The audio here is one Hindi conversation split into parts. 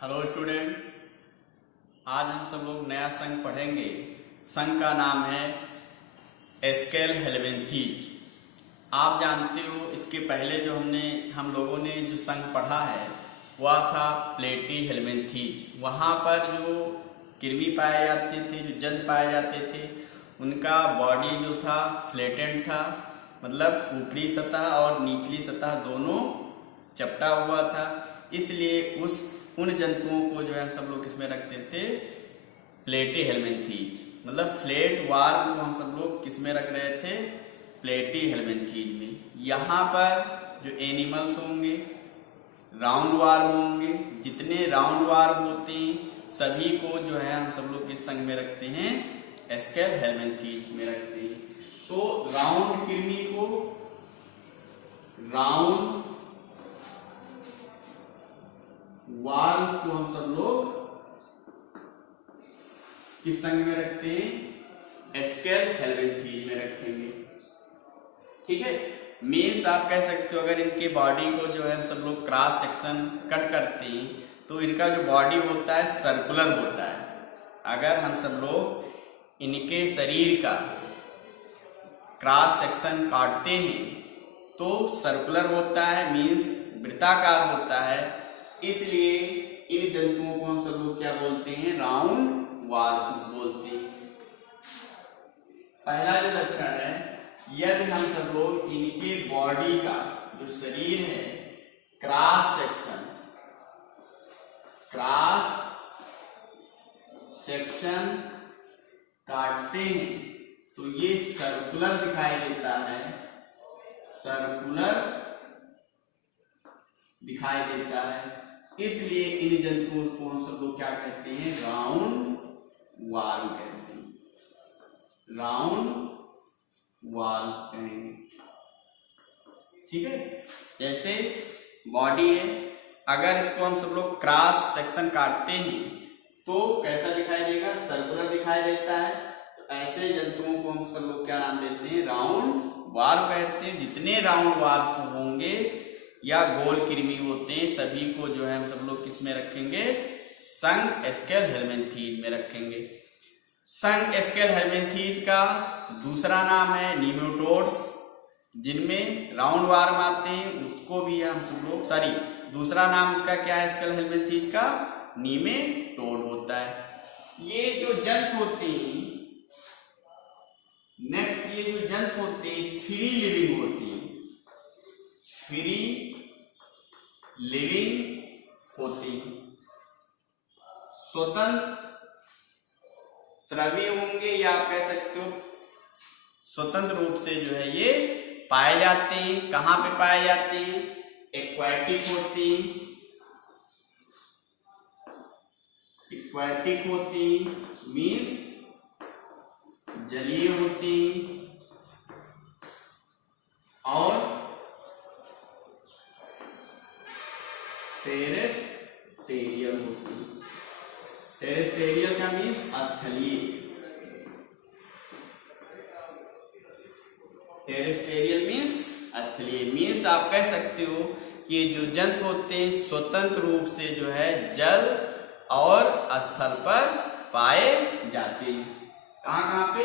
हेलो स्टूडेंट, आज हम सब लोग नया संघ पढ़ेंगे। संघ का नाम है एस्केल हेलमिंथीज। आप जानते हो इसके पहले जो हम लोगों ने जो संघ पढ़ा है वह था प्लेटी हेलमिंथीज। वहाँ पर जो कृमि पाए जाते थे, जो जंतु पाए जाते थे, उनका बॉडी जो था फ्लैटेंड था, मतलब ऊपरी सतह और निचली सतह दोनों चपटा हुआ था। इसलिए उन जंतुओं को जो है सब लोग किसमें रखते थे, प्लेटी हेलमिंथीज, मतलब फ्लैट वार्म को हम सब लोग किसमें रख रहे थे, प्लेटी हेलमिंथीज में। यहाँ पर जो एनिमल्स होंगे राउंड वार्म होंगे। जितने राउंड वार्म होते हैं सभी को जो है हम सब लोग किस संघ में रखते हैं, एस्केल हेलमिंथीज में रखते हैं। तो राउंड कृमि को राउंड वार्म को हम सब लोग किस संघ में रखते हैं, एस्केल हेलमिंथीज में रखेंगे। ठीक है, मीन्स आप कह सकते हो अगर इनके बॉडी को जो है हम सब लोग क्रॉस सेक्शन कट करते हैं तो इनका जो बॉडी होता है सर्कुलर होता है। अगर हम सब लोग इनके शरीर का क्रॉस सेक्शन काटते हैं तो सर्कुलर होता है, मीन्स वृत्ताकार होता है। इसलिए इन जंतुओं को हम सब लोग क्या बोलते हैं, राउंड वार्म बोलते हैं। पहला जो लक्षण है, यदि हम सब लोग इनके बॉडी का जो शरीर है क्रॉस सेक्शन काटते हैं तो ये सर्कुलर दिखाई देता है, सर्कुलर दिखाई देता है। इसलिए इन जंतुओं को हम सब लोग क्या कहते हैं, राउंड वार्म कहते हैं, राउंड वार्म कहेंगे। ठीक है, जैसे बॉडी है, अगर इसको हम सब लोग क्रॉस सेक्शन काटते हैं तो कैसा दिखाई देगा, सर्कुलर दिखाई देता है। तो ऐसे जंतुओं को हम सब लोग क्या नाम देते हैं, राउंड वार्म कहते हैं। जितने राउंड वार्म होंगे या गोल कृमि होते हैं सभी को जो है हम सब लोग किस में रखेंगे, संघ एस्केल हेलमिंथीज में रखेंगे। संघ एस्केल हेलमिंथीज का दूसरा नाम है नीमेटोड्स। जिनमें राउंड वार्म आते हैं उसको भी हम सब लोग दूसरा नाम इसका क्या है, एस्केल हेलमिंथीज का नीमेटोड होता है। ये जो जंतु होते हैं, नेक्स्ट ये जो जंतु होते हैं फ्री लिविंग होते हैं, फ्री लिविंग होती, स्वतंत्र स्रवी होंगे या आप कह सकते हो स्वतंत्र रूप से जो है ये पाए जाते हैं। कहां पे पाए जाते हैं, एक्वाटिक होती, एक्वाटिक होती मीन्स जलीय होती और टेरेस्टेरियल होती। टेरेस्टेरियल का मीन्स स्थलीय, टेरेस्टेरियल मीन्स स्थलीय। मीन्स आप कह सकते हो कि ये जो जंतु होते हैं स्वतंत्र रूप से जो है जल और स्थल पर पाए जाते हैं। कहाँ पे,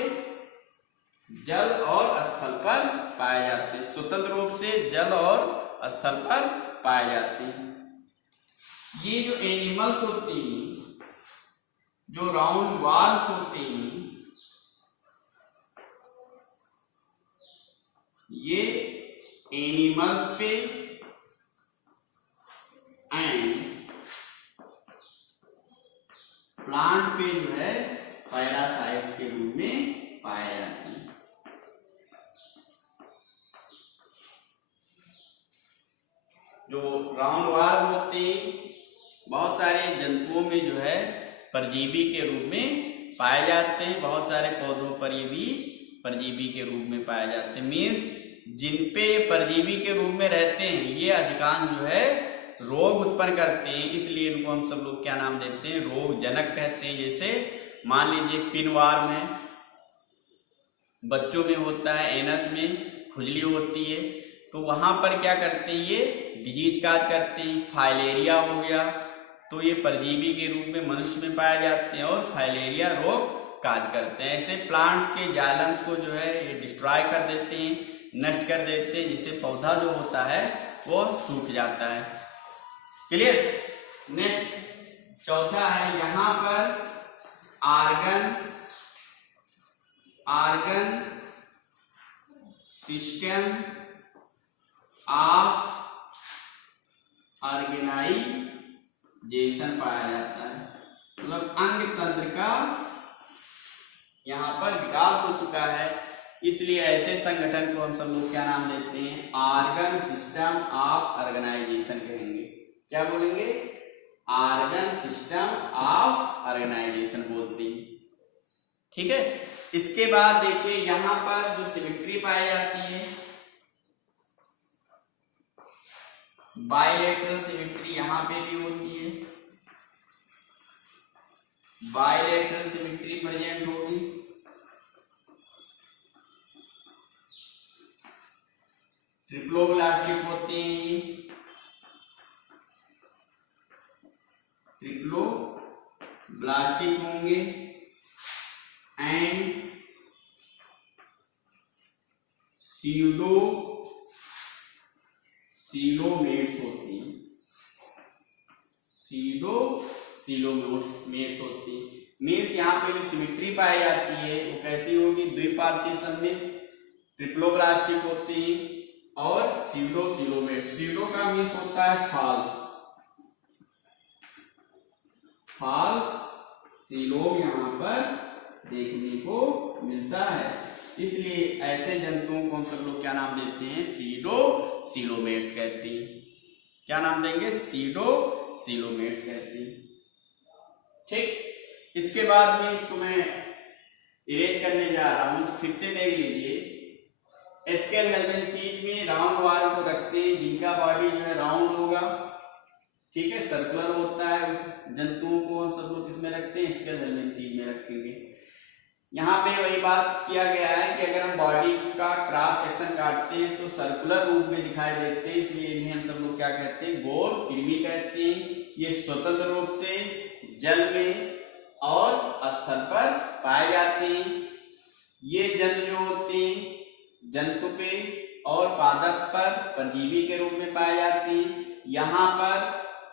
जल और स्थल पर पाए जाते हैं, स्वतंत्र रूप से जल और स्थल पर पाए जाते हैं। ये जो एनिमल्स होती हैं, जो राउंड वार्म्स होते हैं, ये एनिमल्स पे एंड प्लांट पे जो है पैरासाइट्स के रूप में पाए जाते हैं। जो राउंड वार्म होते हैं बहुत सारे जंतुओं में जो है परजीवी के रूप में पाए जाते हैं। बहुत सारे पौधों पर ये भी परजीवी के रूप में पाए जाते हैं। मीन्स जिन पे परजीवी के रूप में रहते हैं ये अधिकांश जो है रोग उत्पन्न करते हैं। इसलिए इनको हम सब लोग क्या नाम देते हैं, रोग जनक कहते हैं। जैसे मान लीजिए पिनवार्म है, बच्चों में होता है, एनस में खुजली होती है, तो वहां पर क्या करते हैं, ये डिजीज काज करते हैं। फाइलेरिया हो गया, तो ये परजीवी के रूप में मनुष्य में पाए जाते हैं और फाइलेरिया रोग काज करते हैं। ऐसे प्लांट्स के जाइलम्स को जो है ये डिस्ट्रॉय कर देते हैं, नष्ट कर देते हैं, जिससे पौधा जो होता है वो सूख जाता है। क्लियर। नेक्स्ट चौथा है यहाँ पर आर्गन सिस्टम ऑफ ऑर्गेनाइजेशन पाया जाता है। मतलब अंग तंत्र का यहाँ पर विकास हो चुका है, इसलिए ऐसे संगठन को हम सब लोग क्या नाम देते हैं? ऑर्गन सिस्टम ऑफ ऑर्गेनाइजेशन कहेंगे। क्या बोलेंगे? ऑर्गन सिस्टम ऑफ ऑर्गेनाइजेशन बोलते हैं। ठीक है। इसके बाद देखिए यहाँ पर जो सिमेट्री पाई जाती है, बायलैटरल सिमेट्री यहाँ पे भी होती है। बायलैटरल सिमेट्री प्रेजेंट होगी। ट्रिप्लोब्लास्टिक होते हैं, ट्रिप्लोब्लास्टिक होंगे एंड सीलोमेट्स होती हैं। सीलोमेट्स होती है। मीन्स यहाँ पे जो सिमेट्री पाई जाती है वो कैसी होगी? द्विपार्श्वीय सममित ट्रिप्लोब्लास्टिक होती है और सीलोमेट्स। सीलो का मीन्स होता है फॉल्स सीलोम यहाँ पर देखने को मिलता है, इसलिए ऐसे जंतुओं को हम सब लोग क्या नाम देते हैं? सीलोमेट्स कहते हैं। क्या नाम देंगे? सीलोमेट्स कहते हैं। ठीक। इसके बाद में इसको मैं इरेज करने जा रहा हूं, तो फिर से देख लीजिए। एस्केल हेल्मेंथीज में राउंड वाल को रखते हैं, जिनका बॉडी जो है राउंड होगा। ठीक है, सर्कुलर होता है। जंतुओं को हम सब लोग किसमें रखते हैं? एस्केल हेल्मेंथीज में रखेंगे। यहाँ पे वही बात किया गया है कि अगर हम बॉडी का क्रॉस सेक्शन काटते हैं तो सर्कुलर रूप में दिखाई देते हैं, इसलिए इन्हें हम सब लोग क्या कहते हैं? गोल कृमि कहते हैं। ये स्वतंत्र रूप से जल में और स्थल पर पाए जाते हैं। ये जंतु जो होते हैं जंतु पे और पादप पर परजीवी के रूप में पाए जाते हैं। यहाँ पर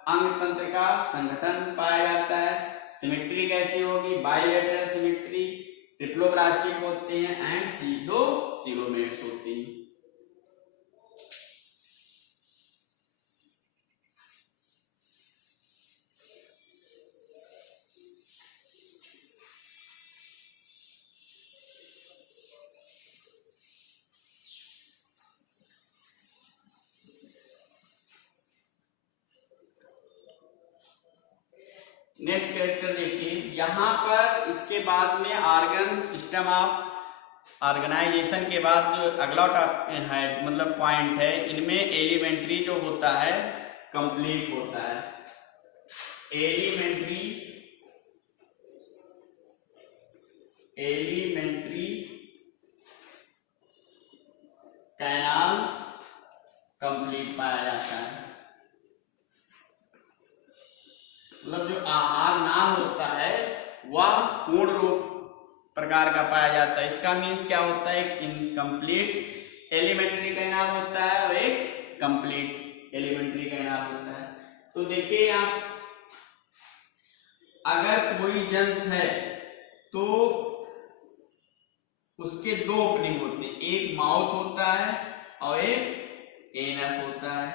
अंग तंत्र का संगठन पाया जाता है। सिमेट्री कैसी होगी? बायलैटरल सिमेट्री, ट्रिप्लोब्लास्टिक होते हैं एंड सीलोमेट्स होते हैं। नेक्स्ट कैरेक्टर देखिए, यहां पर इसके बाद में ऑर्गन सिस्टम ऑफ ऑर्गेनाइजेशन के बाद जो अगला है मतलब पॉइंट है, इनमें एलिमेंट्री जो होता है कंप्लीट होता है। एलिमेंट्री कैनाल कंप्लीट पाया जाता है। मतलब जो आहार नाल होता है वह पूर्ण रूप प्रकार का पाया जाता है। इसका मीन्स क्या होता है? एक इनकम्प्लीट एलिमेंट्री कैनाल होता है और एक कंप्लीट एलिमेंट्री कैनाल होता है। तो देखिए यहाँ अगर कोई जंतु है तो उसके दो ओपनिंग होते हैं, एक माउथ होता है और एक एनस होता है।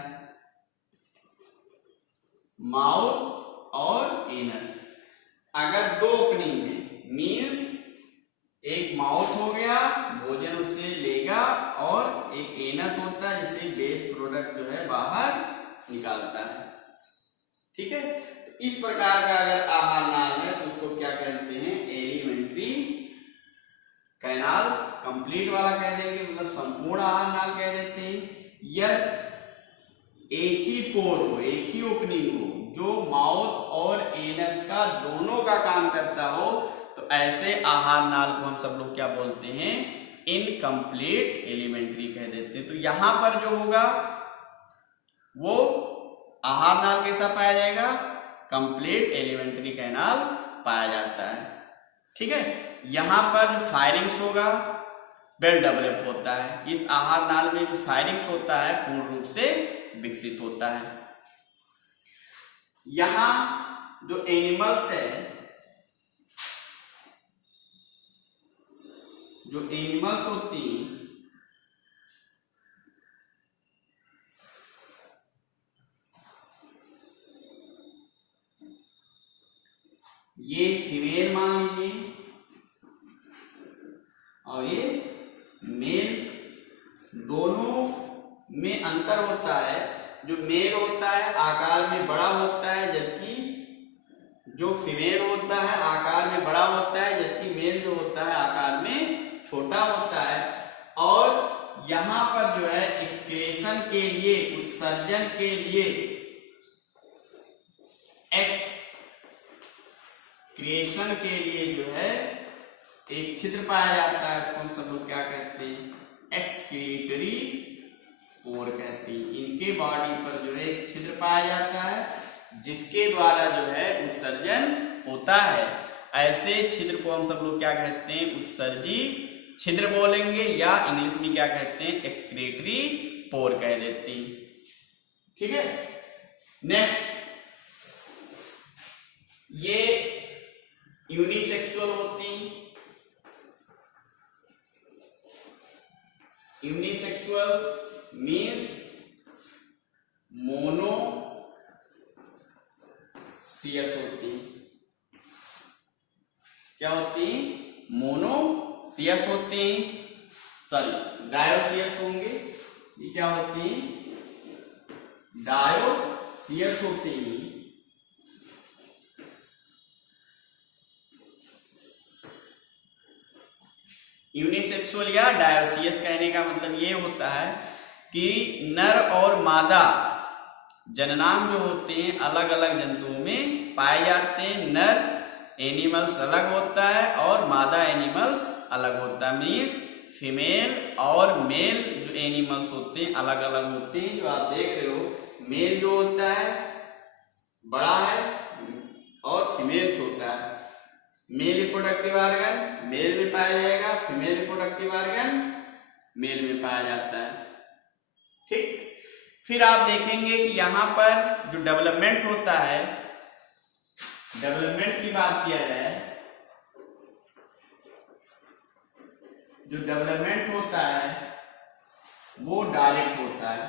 माउथ और एनस अगर दो ओपनिंग है मीन्स एक माउथ हो गया, भोजन उससे लेगा, और एक एनस होता है जिससे वेस्ट प्रोडक्ट जो है बाहर निकालता है। ठीक है, तो इस प्रकार का अगर आहार नाल है तो उसको क्या कहते हैं? एलिमेंट्री कैनाल कंप्लीट वाला कह देंगे, मतलब संपूर्ण आहार नाल कह देते हैं। यदि एक ही पोर हो, एक ही ओपनिंग हो जो माउथ और एनस का दोनों का काम करता हो, तो ऐसे आहार नाल को हम सब लोग क्या बोलते हैं? इनकम्प्लीट एलिमेंट्री कह देते हैं। तो यहां पर जो होगा वो आहार नाल कैसा पाया जाएगा? कंप्लीट एलिमेंट्री कैनाल पाया जाता है। ठीक है, यहाँ पर जो फायरिंग्स होगा वेल डेवलप होता है। इस आहार नाल में जो फायरिंग्स होता है पूर्ण रूप से विकसित होता है। यहाँ जो एनिमल्स है, जो एनिमल्स होती हैं ये फीमेल मान लीजिए और ये मेल, दोनों में अंतर होता है। जो मेल होता है आकार में बड़ा होता है, जबकि जो फीमेल होता है आकार में बड़ा होता है, जबकि मेल जो होता है आकार में छोटा होता है। और यहाँ पर जो है एक्सक्रीशन के लिए, उत्सर्जन के लिए क्रिएशन के लिए जो है एक छिद्र पाया जाता है, उसको हम सब लोग क्या कहते हैं, एक्सक्रीटरी पोर कहते हैं। इनके बॉडी पर जो है एक छिद्र पाया जाता है जिसके द्वारा जो है उत्सर्जन होता है। ऐसे छिद्र को हम सब लोग क्या कहते हैं, उत्सर्जी छिद्र बोलेंगे, या इंग्लिश में क्या कहते हैं, एक्सक्रीटरी पोर कह देते हैं। ठीक है, नेक्स्ट ये यूनिसेक्सुअल होती हैं। यूनिसेक्सुअल मीन्स मोनोसियस होती हैं। क्या होती हैं, मोनोसियस होती हैं, सॉरी डायोसियस होंगे। ये क्या होती हैं, डायोसियस होती हैं। यूनिसेक्सुअल या डायोसियस कहने का मतलब ये होता है कि नर और मादा जननांग जो होते हैं अलग अलग जंतुओं में पाए जाते हैं। नर एनिमल्स अलग होता है और मादा एनिमल्स अलग होता है। मीन्स फीमेल और मेल जो एनिमल्स होते हैं अलग अलग होते हैं। जो आप देख रहे हो, मेल जो होता है बड़ा है और फीमेल छोटा है। मेल रिप्रोडक्टिव ऑर्गन मेल में पाया जाएगा, फीमेल रिप्रोडक्टिव ऑर्गन मेल में पाया जाता है। ठीक, फिर आप देखेंगे कि यहाँ पर जो डेवलपमेंट होता है, डेवलपमेंट की बात किया जाए, जो डेवलपमेंट होता है वो डायरेक्ट होता है।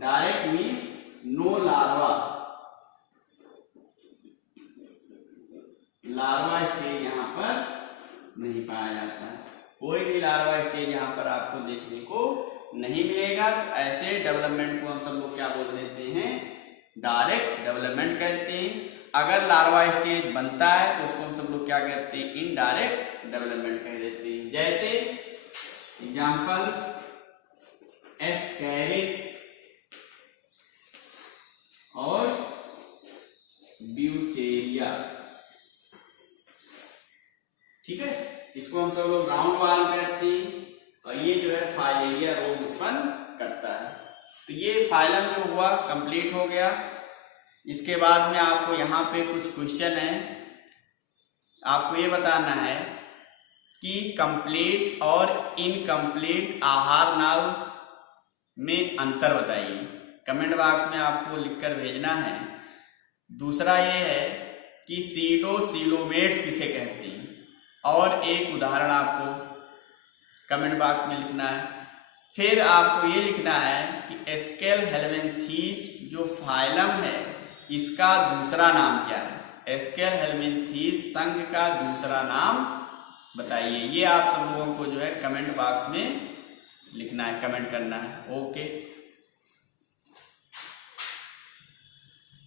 Direct means no larva, larva stage यहाँ पर नहीं पाया जाता है। कोई भी लार्वा स्टेज यहाँ पर आपको देखने को नहीं मिलेगा। तो ऐसे डेवलपमेंट को हम सब लोग क्या बोल देते हैं, डायरेक्ट डेवलपमेंट कहते हैं। अगर लार्वा स्टेज बनता है तो उसको हम सब लोग क्या कहते हैं, इनडायरेक्ट डेवलपमेंट कह देते हैं। जैसे एग्जाम्पल एस्कैरिस और ब्यूचेरिया। ठीक है, इसको हम सब लोग राउंड वाल कहते हैं और ये जो है फाइलेरिया रोग उत्पन्न करता है। तो ये फाइलम जो हुआ कंप्लीट हो गया। इसके बाद में आपको यहाँ पे कुछ क्वेश्चन है, आपको ये बताना है कि कंप्लीट और इनकम्प्लीट आहार नाल में अंतर बताइए। कमेंट बॉक्स में आपको लिखकर भेजना है। दूसरा ये है कि सीडोसीलोमेट्स किसे कहते हैं, और एक उदाहरण आपको कमेंट बॉक्स में लिखना है। फिर आपको ये लिखना है कि एस्केल हेलमिन्थीज जो फाइलम है इसका दूसरा नाम क्या है। एस्केल हेलमिन्थीज संघ का दूसरा नाम बताइए। ये आप सब लोगों को जो है कमेंट बॉक्स में लिखना है, कमेंट करना है। ओके।